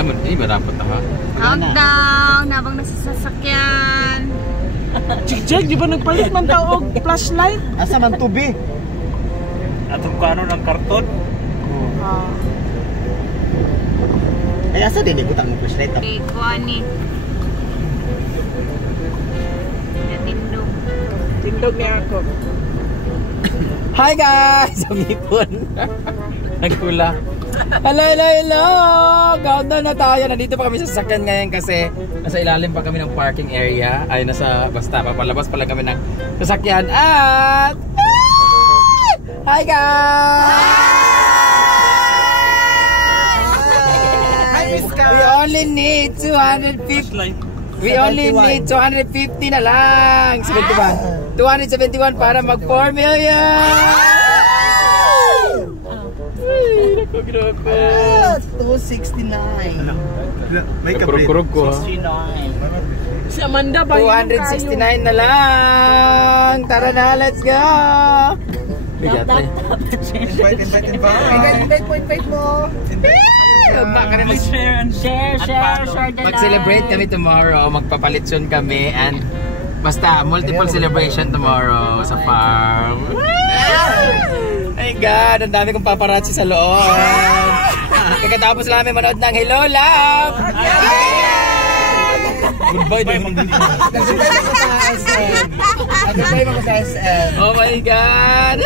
naman, ba dapat ha? Countdown, habang nasasakyan. Jig, di ba nagpalit man tao og flashlight? Asa man tubi? Atong kano ng karton? Ay, asa din ibutang mo flashlight? Okay, kuha ni. Tindog. Tindog niya ako. Hi guys! Amipon! Nagkula. Hello! Countdown na tayo. Nandito pa kami sa sasakyan ngayon kasi nasa ilalim pa kami ng parking area. Ay, basta papalabas pa lang kami ng sasakyan. At... Hi guys! We only need 250. We only need 250 na lang. 71. 271 para mag 4 million. 269. May kurog ko. 69. Si Amanda ba 269 na lang. Tara na, let's go. Invite mo. Share. Mag-celebrate kami tomorrow. Magpapalitson kami. And basta, multiple celebration tomorrow sa farm. My God, ang dami kong paparazzi sa loob. Pagkatapos namin manood ng Hello Love. Goodbye sa SM. Oh my God.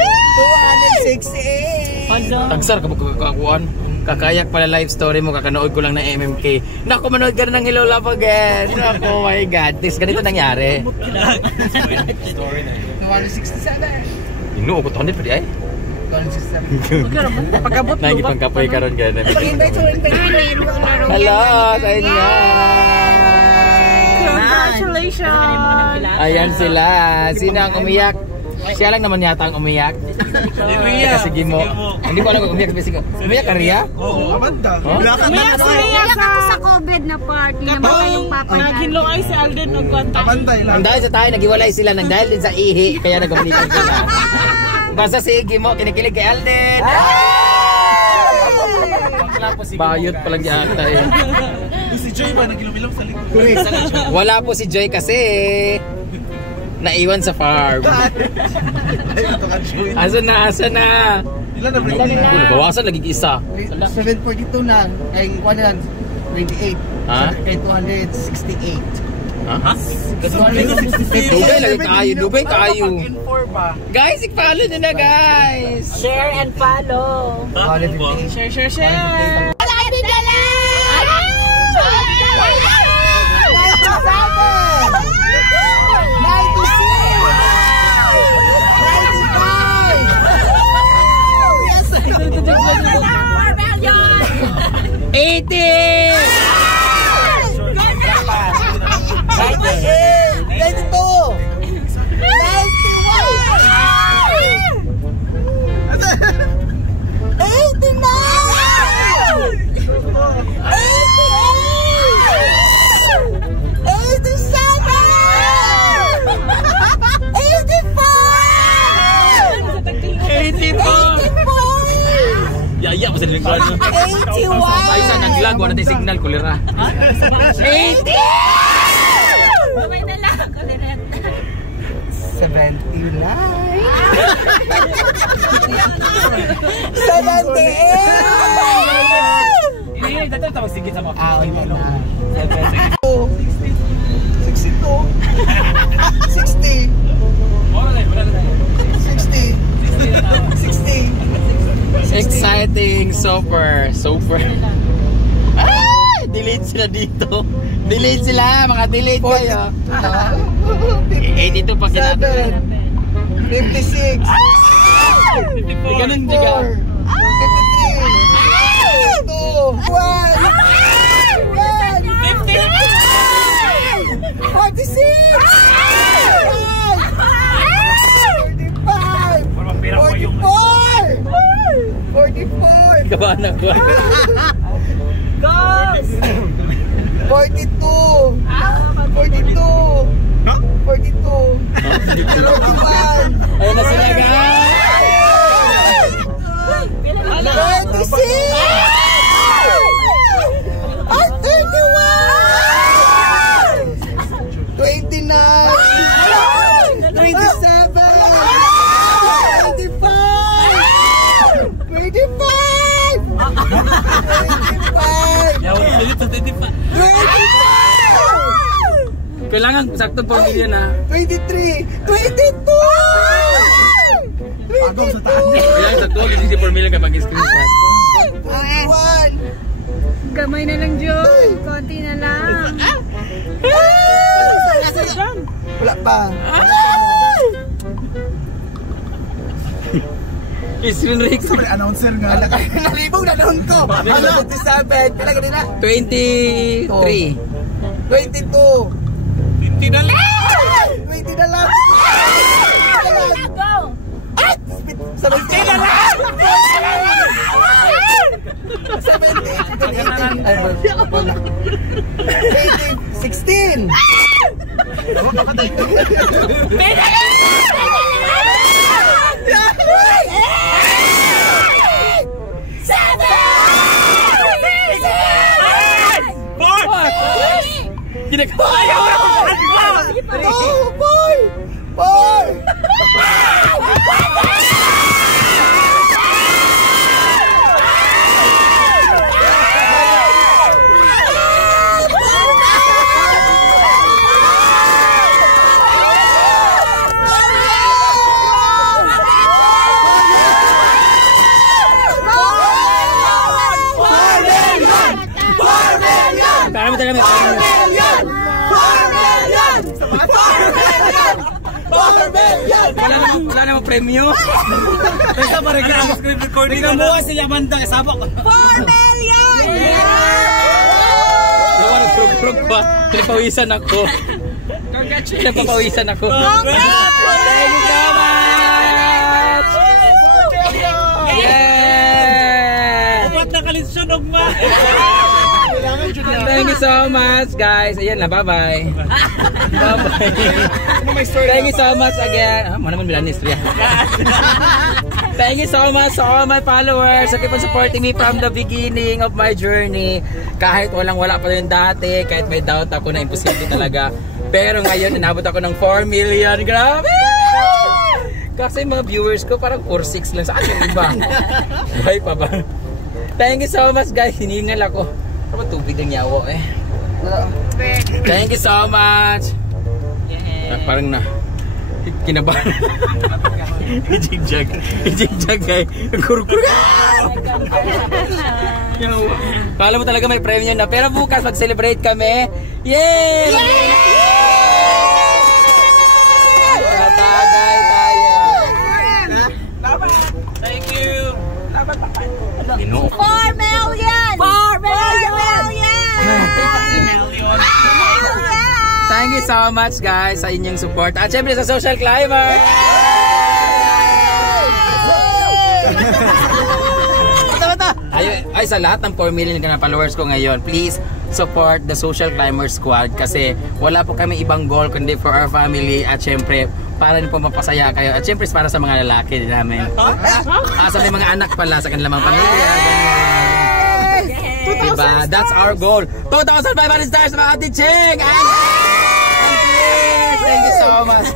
268. Tagsar ka magkakakuan. Kakayak pala live story mo, kakanood ko lang na MMK. Naku, manood ka na ng Hello Love again. Naku, oh my God. Ganito nangyari. 267. Inuukot ako nito, ay? 267. Pagabot Lagi pang kapoy karon gana. Hello sa inyo. Congratulations. Ayan sila. Sino ang umiyak? Siya lang naman yata ang umiyak. Kasi Gimo. Hindi ko alam kung umiyak. Umiyak ka, Ria? Oo, Amanda. Umiyak ako sa COVID na party naman kayong papadaan. Naghinlong ay si Alden og kwanta. Ang dahil sa tayo, naghiwalay sila nang dahil din sa ihi. Kaya nagkamunitan sila. Basta si Gimo, kinikilig kay Alden. Bayot palang yata eh. Si Joy ba nagilom-ilom sa likod? Wala po si Joy kasi naiwan sa farm. Asa na? Ilan na break na? Bawasan lagi isa. 742 na. Kay 128. Ha? Kay 268. Ha? Dugay kayo. Guys, i-follow nyo na guys. Share and follow. Share. Yaya mo sa lingkod. 81. Ay, sa naglag, wala tayong signal, kulira. 80! May dala ako ni Renta. 79. 78. Hindi, dito tawag sigit sa mga. Ah, yun na. 60. 60. Exciting, super. Ah! Delete sila dito. Delete sila, mga delete kayo. 82 pa kinapin. 56. Di ganun, di ka. 53. 2. 1. 46. 44. Kabahan ako. Goals! 42. 42. 41. Ayun na sila guys. 26. Kailangan saktong 4 million ha. 23! 22! Pagaw sa taas. Kailangan sakto, kasi 4 million ka mag-screenshot. 21! Gamay na lang, Joy. Konti na lang. Wala pa. Screen Rick. Sabi announcer nga. Nalibog na doon ko. Ano? 27. Kailan nila? 23. 22. 20 na lang. 20 na lang. Go! 17 na lang. 17. Ay, wala. 16. Kinakaya mo! Oh, boy! Boy! Kami talaga may 4 million! wala namang premyo. Basta pa rin ang screen recording na buha sila banda kasabak. 4 million! Nawa nagkrug-krug pa. Pinapawisan ako. Pinapawisan ako. Congrats! Thank you so much! Yeah! Upat na kalitsunog ma. Thank you so much, guys. Ayan na, bye-bye. Bye-bye. Thank you so much again. Mo naman bilang istorya. Thank you so much to all my followers who keep on supporting me from the beginning of my journey. Kahit walang-wala pa rin dati, kahit may doubt ako na imposible talaga. Pero ngayon, inabot ako ng 4 million. Grabe! Kasi mga viewers ko parang 4-6 lang sa akin, iba. Buhay pa ba? Thank you so much, guys. Hiningal ako. Ano tubig ng yawo eh. Thank you so much. Parang na kinabahan. I-jigjag. I-jigjag guys. Kurkur. Kala mo talaga may premium na. Pero bukas mag-celebrate kami. Yay! Tatagay tayo. Thank you. 4 million! 4 million! Thank you so much guys sa inyong support. At syempre sa Social Climber. Ay sa lahat ng 4 million na followers ko ngayon, please support the Social Climber Squad kasi wala po kami ibang goal kundi for our family at syempre para rin po mapasaya kayo at syempre para sa mga lalaki din namin. Sa may mga anak pala sa kanilang mga pamilya. Diba? That's our goal. 2,500 stars mga Ate Cheng! And please, thank you so much.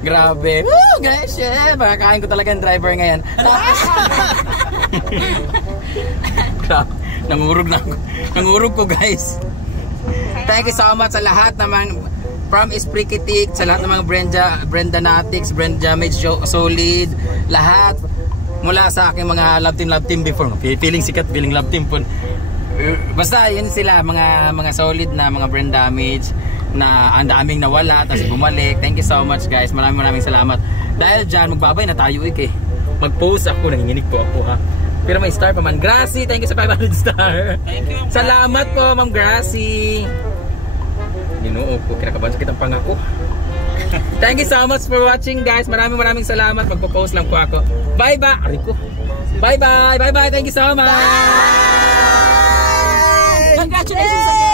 Grabe. Woo! Guys, yeah. Makakain ko talaga yung driver ngayon. Grabe. Nangurog na ako. Nangurog ko guys. Thank you so much sa lahat naman from Esprikitik, sa lahat ng mga Brenda Natix, Brenda Mage Solid, lahat mula sa aking mga love team before. Feeling sikat, feeling love team po. Basta yun sila, mga solid na mga brand damage na ang daming nawala tapos bumalik. Thank you so much guys, maraming salamat. Dahil dyan magbabay na tayo mag-post ako, nanginginig po ako ha. Pero may star pa man. Gracie, thank you sa 500 star. Thank you. Salamat po Ma'am Gracie. Ginoo ko, kinakabahan sa kitang pangako. Thank you so much for watching guys. Maraming salamat. Magpo-post lang po ako. Bye bye. Ariko. Bye bye. Bye bye. Thank you so much. Congratulations again!